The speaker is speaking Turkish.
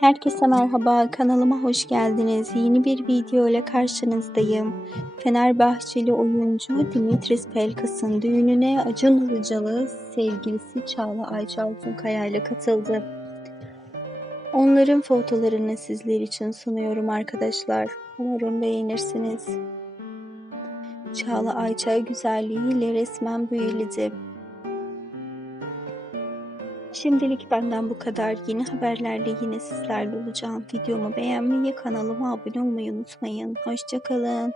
Herkese merhaba, kanalıma hoş geldiniz. Yeni bir video ile karşınızdayım. Fenerbahçeli oyuncu Dimitris Pelkas'ın düğününe Acun Ilıcalı sevgilisi Çağla Ayça Altunkaya ile katıldı. Onların fotolarını sizler için sunuyorum arkadaşlar. Umarım beğenirsiniz. Çağla Ayça güzelliğiyle resmen büyüledi. Şimdilik benden bu kadar. Yeni haberlerle yine sizlerle olacağım. Videomu beğenmeyi, kanalıma abone olmayı unutmayın. Hoşçakalın.